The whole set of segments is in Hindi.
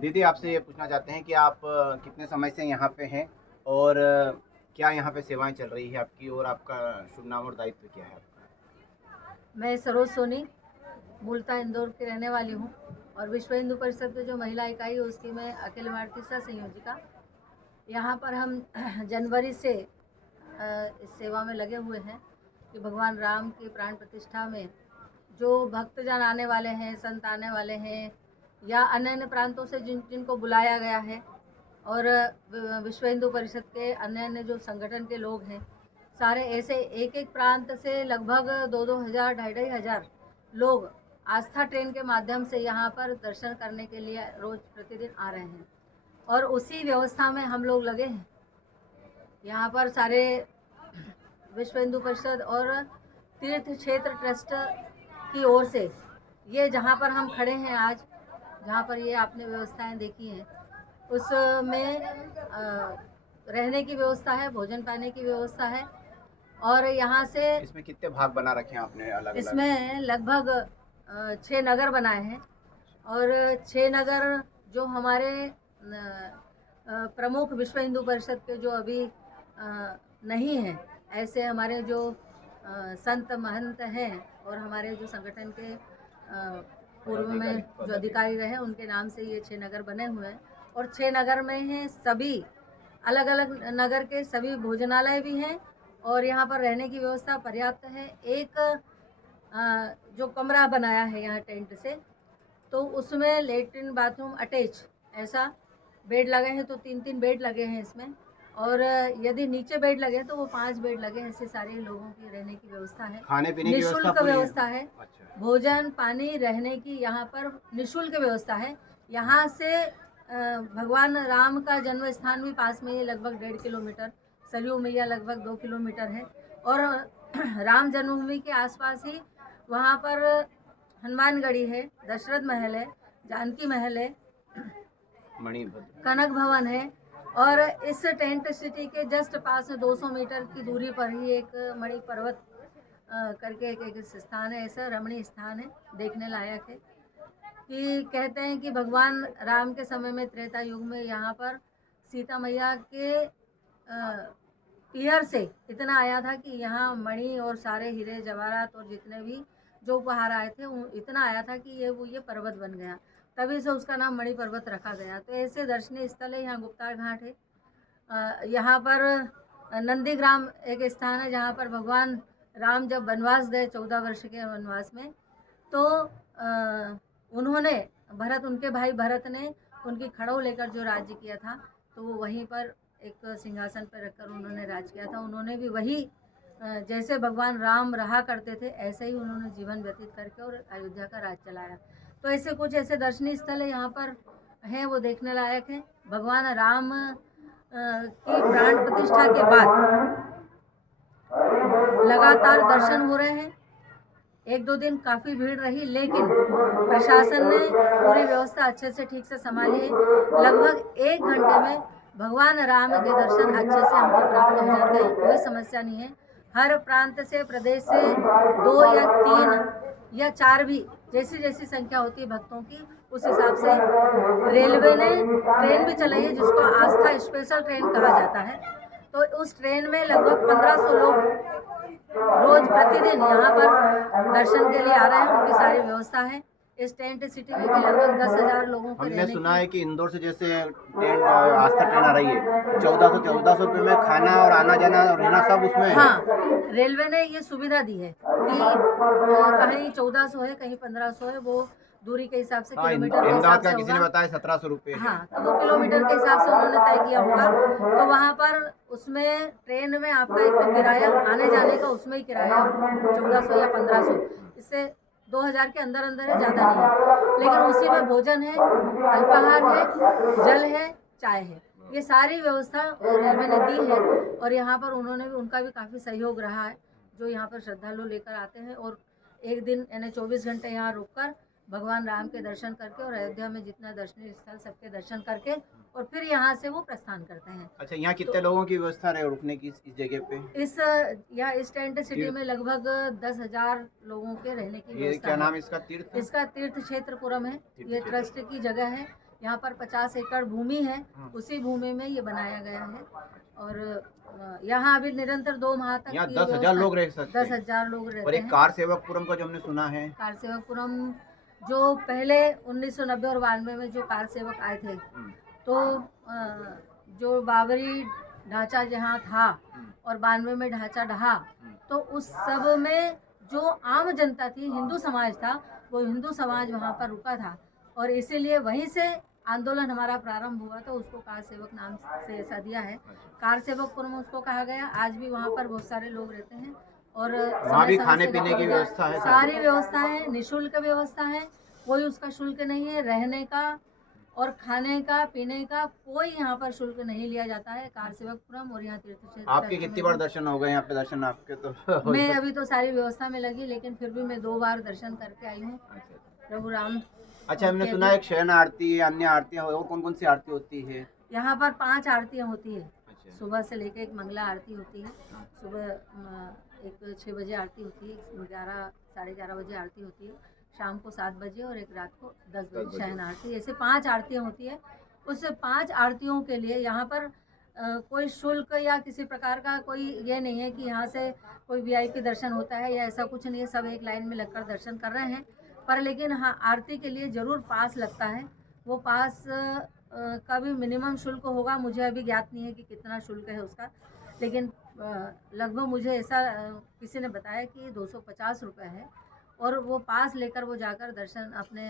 दीदी आपसे ये पूछना चाहते हैं कि आप कितने समय से यहाँ पे हैं और क्या यहाँ पे सेवाएं चल रही है आपकी और आपका शुभ नाम और दायित्व क्या है आपका? मैं सरोज सोनी मूलतः इंदौर की रहने वाली हूँ और विश्व हिंदू परिषद की जो महिला इकाई है उसकी मैं अखिल भारतीय सह संयोजिका। यहाँ पर हम जनवरी से इस सेवा में लगे हुए हैं कि भगवान राम की प्राण प्रतिष्ठा में जो भक्तजन आने वाले हैं, संत आने वाले हैं या अन्य अन्य प्रांतों से जिनको बुलाया गया है और विश्व हिंदू परिषद के अन्य अन्य जो संगठन के लोग हैं, सारे ऐसे एक एक प्रांत से लगभग 2-2 हज़ार 2,500 लोग आस्था ट्रेन के माध्यम से यहाँ पर दर्शन करने के लिए रोज़ प्रतिदिन आ रहे हैं और उसी व्यवस्था में हम लोग लगे हैं। यहाँ पर सारे विश्व हिंदू परिषद और तीर्थ क्षेत्र ट्रस्ट की ओर से ये जहाँ पर हम खड़े हैं आज, जहाँ पर ये आपने व्यवस्थाएं देखी हैं, उसमें रहने की व्यवस्था है, भोजन पाने की व्यवस्था है और यहाँ से इसमें कितने भाग बना रखे हैं आपने अलग अलग? इसमें लगभग 6 नगर बनाए हैं और 6 नगर जो हमारे प्रमुख विश्व हिंदू परिषद के जो अभी नहीं हैं, ऐसे हमारे जो संत महंत हैं और हमारे जो संगठन के पूर्व में जो अधिकारी रहे उनके नाम से ये 6 नगर बने हुए हैं और 6 नगर में हैं सभी अलग अलग नगर के सभी भोजनालय भी हैं और यहाँ पर रहने की व्यवस्था पर्याप्त है। एक जो कमरा बनाया है यहाँ टेंट से, तो उसमें लेटरिन बाथरूम अटैच ऐसा बेड लगे हैं, तो 3-3 बेड लगे हैं इसमें और यदि नीचे बेड लगे तो वो 5 बेड लगे हैं। ऐसे सारे लोगों की रहने की व्यवस्था है, खाने पीने की निःशुल्क व्यवस्था है। अच्छा। भोजन पानी रहने की यहाँ पर निःशुल्क व्यवस्था है। यहाँ से भगवान राम का जन्म स्थान भी पास में ही लगभग 1.5 किलोमीटर, सरयू मैया लगभग 2 किलोमीटर है और राम जन्मभूमि के आसपास ही वहाँ पर हनुमानगढ़ी है, दशरथ महल है, जानकी महल है, कनक भवन है और इस टेंट सिटी के जस्ट पास में 200 मीटर की दूरी पर ही एक मणि पर्वत करके एक स्थान है, ऐसा रमणीय स्थान है, देखने लायक है। कि कहते हैं कि भगवान राम के समय में त्रेता युग में यहाँ पर सीता मैया के पीहर से इतना आया था कि यहाँ मणि और सारे हीरे जवाहरात और जितने भी जो उपहार आए थे इतना आया था कि ये पर्वत बन गया, तभी से उसका नाम मणि पर्वत रखा गया। तो ऐसे दर्शनीय स्थल है। यहाँ गुप्तार घाट है, यहाँ पर नंदीग्राम एक स्थान है जहाँ पर भगवान राम जब वनवास गए 14 वर्ष के वनवास में, तो उन्होंने उनके भाई भरत ने उनकी खड़ो लेकर जो राज्य किया था, तो वो वहीं पर एक सिंहासन पर रखकर उन्होंने राज किया था। उन्होंने भी वही जैसे भगवान राम रहा करते थे ऐसे ही उन्होंने जीवन व्यतीत करके और अयोध्या का राज चलाया। तो ऐसे कुछ ऐसे दर्शनीय स्थल है यहाँ पर हैं, वो देखने लायक है। भगवान राम की प्राण प्रतिष्ठा के बाद लगातार दर्शन हो रहे हैं। 1-2 दिन काफ़ी भीड़ रही, लेकिन प्रशासन ने पूरी व्यवस्था अच्छे से ठीक से संभाली है। लगभग 1 घंटे में भगवान राम के दर्शन अच्छे से हमको प्राप्त हो जाते हैं, कोई समस्या नहीं है। हर प्रांत से, प्रदेश से 2 या 3 या 4 भी जैसी जैसी संख्या होती है भक्तों की, उस हिसाब से रेलवे ने ट्रेन भी चलाई है जिसको आस्था स्पेशल ट्रेन कहा जाता है। तो उस ट्रेन में लगभग 1500 लोग रोज प्रतिदिन यहाँ पर दर्शन के लिए आ रहे हैं, उनकी सारी व्यवस्था है। इस टेंट सिटी में भी लगभग 10,000 लोगों के हमने रहने सुना है की। कि इंदौर से जैसे ट्रेन आस्था ट्रेन आ रही है 1400 रुपये में खाना और आना जाना और रहना सब उसमें है। हाँ, रेलवे ने ये सुविधा दी है कि कहीं 1400 है, कहीं 1500 है, वो दूरी के हिसाब से, किलोमीटर के हिसाब से किसी ने होगा। बताया 1700 रुपये है। हाँ, तो वो किलोमीटर के हिसाब से उन्होंने तय किया होगा। तो वहाँ पर उसमें ट्रेन में आपका एक तो किराया आने जाने का, उसमें ही किराया 1400 या 1500, इससे 2000 के अंदर अंदर है, ज़्यादा नहीं है। लेकिन उसी में भोजन है, अल्पाहार है, जल है, चाय है, ये सारी व्यवस्था रेलवे ने दी है और यहाँ पर उनका भी काफ़ी सहयोग रहा है। जो यहाँ पर श्रद्धालु लेकर आते हैं और एक दिन यानी 24 घंटे यहाँ रुककर भगवान राम के दर्शन करके और अयोध्या में जितना दर्शनीय स्थल सबके दर्शन करके और फिर यहाँ से वो प्रस्थान करते हैं। अच्छा, यहाँ कितने लोगों की व्यवस्था रहे रुकने की इस जगह पे? इस टेंट सिटी में लगभग 10,000 लोगों के रहने की ये व्यवस्था क्या है। नाम है इसका? तीर्थ इसका तीर्थ क्षेत्रपुरम है, ये ट्रस्ट की जगह है। यहाँ पर 50 एकड़ भूमि है, उसी भूमि में ये बनाया गया है। और यहाँ अभी निरंतर 2 माह तक यहाँ की 10,000 व्यवस्था- लोग रह सकते हैं। 10,000 लोग और रहते एक हैं। कार सेवकपुरम का जो हमने सुना है, कार सेवकपुरम जो पहले 1990 और 92 में जो कार सेवक आए थे, तो जो बाबरी ढांचा जहाँ था और 92 में ढांचा ढहा, तो उस सब में जो आम जनता थी, हिंदू समाज था, वो हिंदू समाज वहाँ पर रुका था और इसीलिए वहीं से आंदोलन हमारा प्रारंभ हुआ, तो उसको कार सेवक नाम से ऐसा दिया है। कार सेवकपुरम उसको कहा गया। आज भी वहाँ पर बहुत सारे लोग रहते हैं और वहाँ भी समय खाने से पीने की व्यवस्था है? सारी व्यवस्था है, निःशुल्क व्यवस्था है, कोई उसका शुल्क नहीं है। रहने का और खाने का पीने का कोई यहाँ पर शुल्क नहीं लिया जाता है। कार सेवकपुरम और यहाँ तीर्थ क्षेत्र आपके कितनी बार दर्शन हो गए यहाँ पे? दर्शन आपके तो मैं अभी तो सारी व्यवस्था में लगी, लेकिन फिर भी मैं 2 बार दर्शन करके आई हूँ प्रभु राम। अच्छा, हमने सुना है एक शयन आरती, अन्य आरतियाँ, और कौन कौन सी आरती होती है? यहाँ पर 5 आरतियाँ होती है। अच्छा। सुबह से लेकर एक मंगला आरती होती है, सुबह एक 6 बजे आरती होती है, 11 साढ़े 11 बजे आरती होती है, शाम को 7 बजे और एक रात को 10 बजे शयन आरती। ऐसे 5 आरतियाँ होती है। उस 5 आरतियों के लिए यहाँ पर कोई शुल्क या किसी प्रकार का कोई ये नहीं है कि यहाँ से कोई वीआईपी दर्शन होता है या ऐसा कुछ नहीं है। सब एक लाइन में लगकर दर्शन कर रहे हैं। पर लेकिन हाँ, आरती के लिए ज़रूर पास लगता है। वो पास का भी मिनिमम शुल्क होगा, मुझे अभी ज्ञात नहीं है कि कितना शुल्क है उसका, लेकिन लगभग मुझे ऐसा किसी ने बताया कि 250 रुपये है और वो पास लेकर वो जाकर दर्शन अपने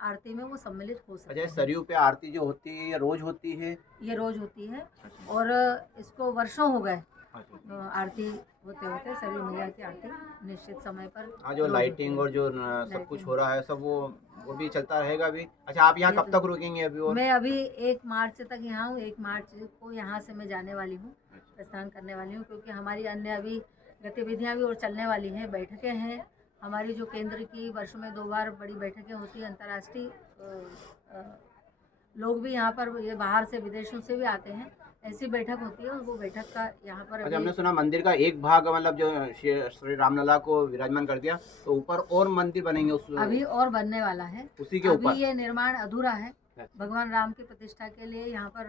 आरती में वो सम्मिलित हो सकते अच्छा, हैं। सरयू पे आरती जो होती है ये रोज होती है? ये रोज होती है और इसको वर्षों हो गए आरती होते होते। सरयू मैया की आरती निश्चित समय पर हाँ, जो रोज लाइटिंग होती और है। जो सब कुछ हो रहा है सब वो भी चलता रहेगा अभी? अच्छा, आप यहाँ ये कब तो- तक रुकेंगे अभी? और मैं अभी 1 मार्च तक यहाँ हूँ। 1 मार्च को यहाँ से मैं जाने वाली हूँ, प्रस्थान करने वाली हूँ, क्योंकि हमारी अन्य अभी गतिविधियाँ भी और चलने वाली हैं। बैठकें हैं हमारी, जो केंद्र की वर्ष में 2 बार बड़ी बैठकें होती हैं। अंतर्राष्ट्रीय लोग भी यहाँ पर, ये बाहर से विदेशों से भी आते हैं, ऐसी बैठक होती है और वो बैठक का यहाँ पर अच्छा, अभी हमने सुना मंदिर का एक भाग मतलब जो श्री रामलला को विराजमान कर दिया, तो ऊपर और मंदिर बनेंगे उस अभी और बनने वाला है। उसी के अभी ऊपर? ये निर्माण अधूरा है। भगवान राम की प्रतिष्ठा के लिए यहाँ पर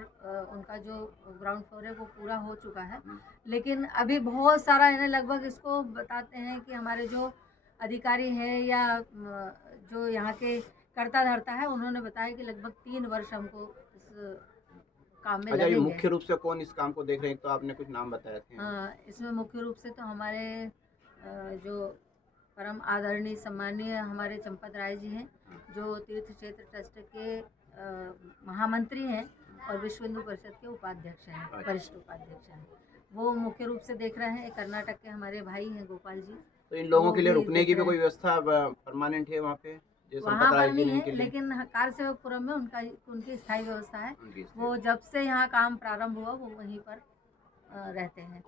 उनका जो ग्राउंड फ्लोर है वो पूरा हो चुका है, लेकिन अभी बहुत सारा इन्हें लगभग इसको बताते हैं कि हमारे जो अधिकारी हैं या जो यहाँ के कर्ता धर्ता है, उन्होंने बताया कि लगभग 3 वर्ष हमको इस काम में अच्छा, ये लगेंगे। मुख्य रूप से कौन इस काम को देख रहे हैं? तो आपने कुछ नाम बताए थे। इसमें मुख्य रूप से तो हमारे जो परम आदरणीय सम्मानीय हमारे चंपत राय जी हैं, जो तीर्थ क्षेत्र ट्रस्ट के महामंत्री हैं और विश्व हिंदू परिषद के उपाध्यक्ष हैं, वरिष्ठ उपाध्यक्ष हैं। वो मुख्य रूप से देख रहे हैं। एक कर्नाटक के हमारे भाई हैं गोपाल जी। तो इन लोगों वो के लिए भी रुकने की देख भी रहे कोई व्यवस्था परमानेंट है वहाँ पे? जो वहाँ संपत राय पर जी नहीं ने इनके है, लिए लेकिन कार सेवकपुरम में उनकी स्थायी व्यवस्था है। उनकी वो जब से यहाँ काम प्रारंभ हुआ वो वहीं पर रहते हैं।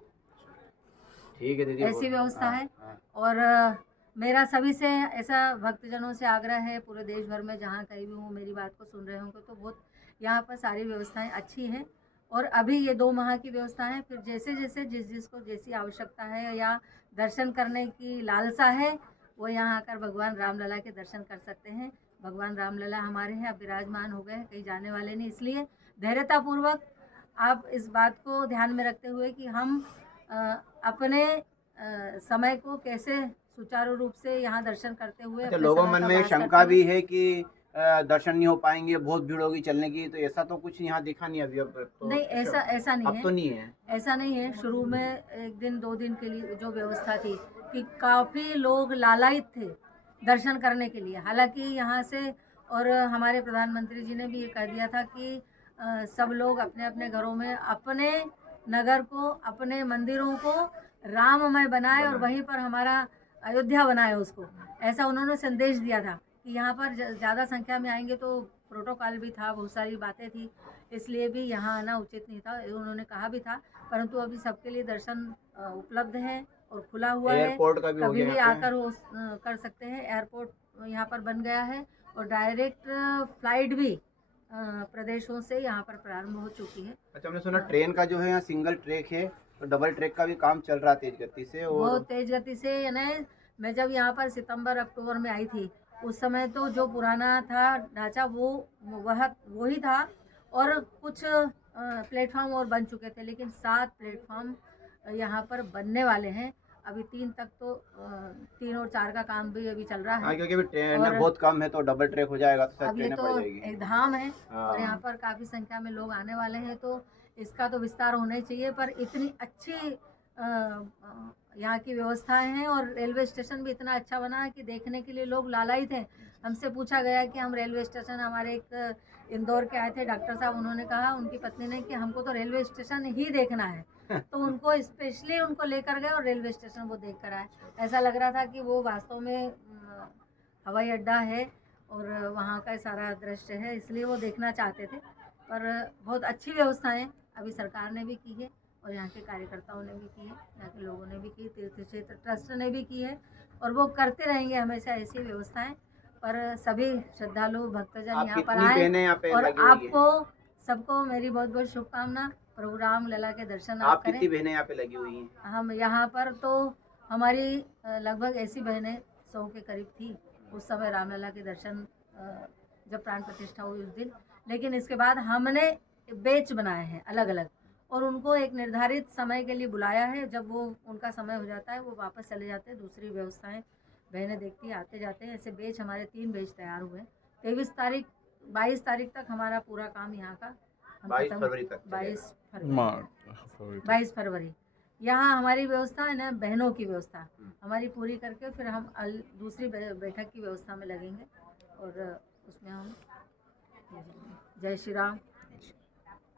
ठीक है दीदी, ऐसी व्यवस्था है। और मेरा सभी से ऐसा भक्तजनों से आग्रह है, पूरे देश भर में जहाँ कहीं भी हूँ मेरी बात को सुन रहे होंगे, तो बहुत यहाँ पर सारी व्यवस्थाएं अच्छी हैं। और अभी ये 2 माह की व्यवस्था है। फिर जैसे जैसे जिसको जैसी आवश्यकता है या दर्शन करने की लालसा है, वो यहाँ आकर भगवान रामलला के दर्शन कर सकते हैं। भगवान रामलला हमारे हैं, अब विराजमान हो गए हैं, कहीं जाने वाले नहीं। इसलिए धैर्यतापूर्वक आप इस बात को ध्यान में रखते हुए कि हम अपने समय को कैसे सुचारू रूप से यहाँ दर्शन करते हुए अच्छा, अपने लोगों समय मन का में पास शंका करते भी हुए- है कि दर्शन नहीं हो पाएंगे, बहुत भीड़ होगी चलने की, तो ऐसा तो कुछ यहाँ दिखा नहीं अभी? अब तो नहीं, ऐसा नहीं अब है। तो नहीं है। ऐसा नहीं है। शुरू में 1 दिन 2 दिन के लिए जो व्यवस्था थी कि काफ़ी लोग लालायित थे दर्शन करने के लिए। हालांकि यहाँ से और हमारे प्रधानमंत्री जी ने भी ये कह दिया था कि सब लोग अपने अपने घरों में अपने नगर को, अपने मंदिरों को राममय बनाए और वहीं पर हमारा अयोध्या बनाए उसको। ऐसा उन्होंने संदेश दिया था कि यहाँ पर ज़्यादा संख्या में आएंगे तो प्रोटोकॉल भी था, बहुत सारी बातें थी, इसलिए भी यहाँ आना उचित नहीं था, उन्होंने कहा भी था। परंतु अभी सबके लिए दर्शन उपलब्ध है और खुला हुआ है। एयरपोर्ट का भी हो कभी गया भी यहाँ पे? आकर वो कर सकते हैं। एयरपोर्ट यहाँ पर बन गया है और डायरेक्ट फ्लाइट भी प्रदेशों से यहाँ पर प्रारंभ हो चुकी है। अच्छा, हमने सुना ट्रेन का जो है यहाँ सिंगल ट्रैक है, तो डबल ट्रैक का भी काम चल रहा है तेज गति से। और बहुत तेज गति से, यानी मैं जब यहाँ पर सितंबर अक्टूबर में आई थी, उस समय तो जो पुराना था ढांचा वो ही था, और कुछ प्लेटफॉर्म और बन चुके थे, लेकिन 7 प्लेटफॉर्म यहाँ पर बनने वाले हैं। अभी 3 तक तो 3 और 4 का काम भी अभी चल रहा हाँ, है। क्योंकि अभी ट्रेन और बहुत कम है तो डबल ट्रैक हो जाएगा तो शायद अब ये ट्रेनें तो बढ़ जाएगी। एक धाम है और यहाँ हाँ, पर काफ़ी संख्या में लोग आने वाले हैं, तो इसका तो विस्तार होना ही चाहिए। पर इतनी अच्छी यहाँ की व्यवस्थाएं हैं, और रेलवे स्टेशन भी इतना अच्छा बना है कि देखने के लिए लोग लालायित हैं। हमसे पूछा गया कि हम रेलवे स्टेशन, हमारे एक इंदौर के आए थे डॉक्टर साहब, उन्होंने कहा उनकी पत्नी ने कि हमको तो रेलवे स्टेशन ही देखना है, तो उनको स्पेशली उनको लेकर गए और रेलवे स्टेशन वो देख कर आए। ऐसा लग रहा था कि वो वास्तव में हवाई अड्डा है और वहाँ का सारा दृश्य है, इसलिए वो देखना चाहते थे। पर बहुत अच्छी व्यवस्थाएं अभी सरकार ने भी की है, और यहाँ के कार्यकर्ताओं ने भी की है, यहाँ के लोगों ने भी की, तीर्थ क्षेत्र ट्रस्ट ने भी की है, और वो करते रहेंगे हमेशा ऐसी व्यवस्थाएं। पर सभी श्रद्धालु भक्तजन आप यहाँ पर कितनी आए, बहनें यहाँ पे और लगी हुई हैं? आपको सबको मेरी बहुत बहुत शुभकामना। प्रभु राम लला के दर्शन आप आप करें। कितनी बहनें यहाँ पे लगी हुई हैं? हम यहाँ पर तो हमारी लगभग ऐसी बहनें 100 के करीब थी उस समय रामलला के दर्शन जब प्राण प्रतिष्ठा हुई उस दिन। लेकिन इसके बाद हमने बैच बनाए हैं अलग अलग, और उनको एक निर्धारित समय के लिए बुलाया है। जब वो उनका समय हो जाता है वो वापस चले जाते हैं, दूसरी व्यवस्थाएं बहनें देखती आते जाते हैं। ऐसे बैच हमारे 3 बैच तैयार हुए। 22 तारीख तक हमारा पूरा काम यहाँ का 22 फरवरी तक 22 फरवरी यहाँ हमारी व्यवस्था है ना, बहनों की व्यवस्था हमारी पूरी करके फिर हम दूसरी बैठक की व्यवस्था में लगेंगे, और उसमें हम जय श्री राम।